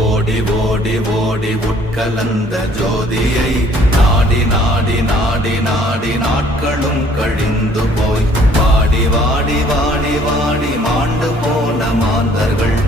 ஓடி ஓடி ஓடி உட்கலந்த ஜோதியை நாடி நாடி நாடி நாடி நாட்களும் கழிந்து போய் வாடி வாடி வாடி வாடி மாண்டு போன மாந்தர்கள்